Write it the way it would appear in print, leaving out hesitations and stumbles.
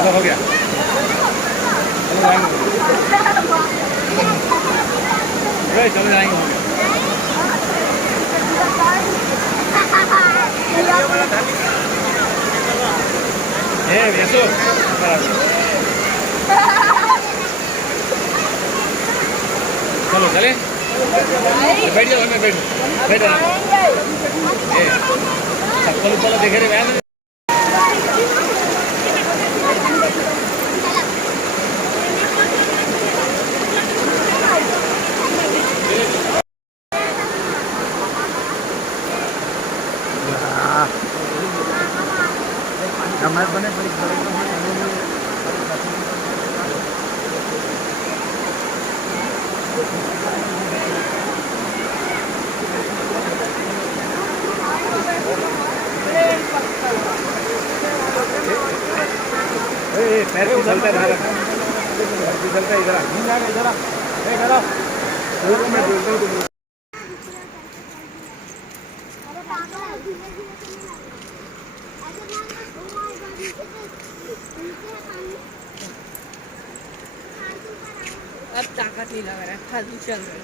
चलो हो गया, चलो जाएंगे, चलो जाएंगे, हो गया। यशो चलो चले, बैठ जाओ, मैं बैठ बैठ चप्पल उप्पल देखे रे मैं बने बड़ी पैर फिसलता है, फिसलता है इधर, इधर मैं बोलता हूँ। अब ताकत नहीं लग रहा है, फालतू चल रहा है।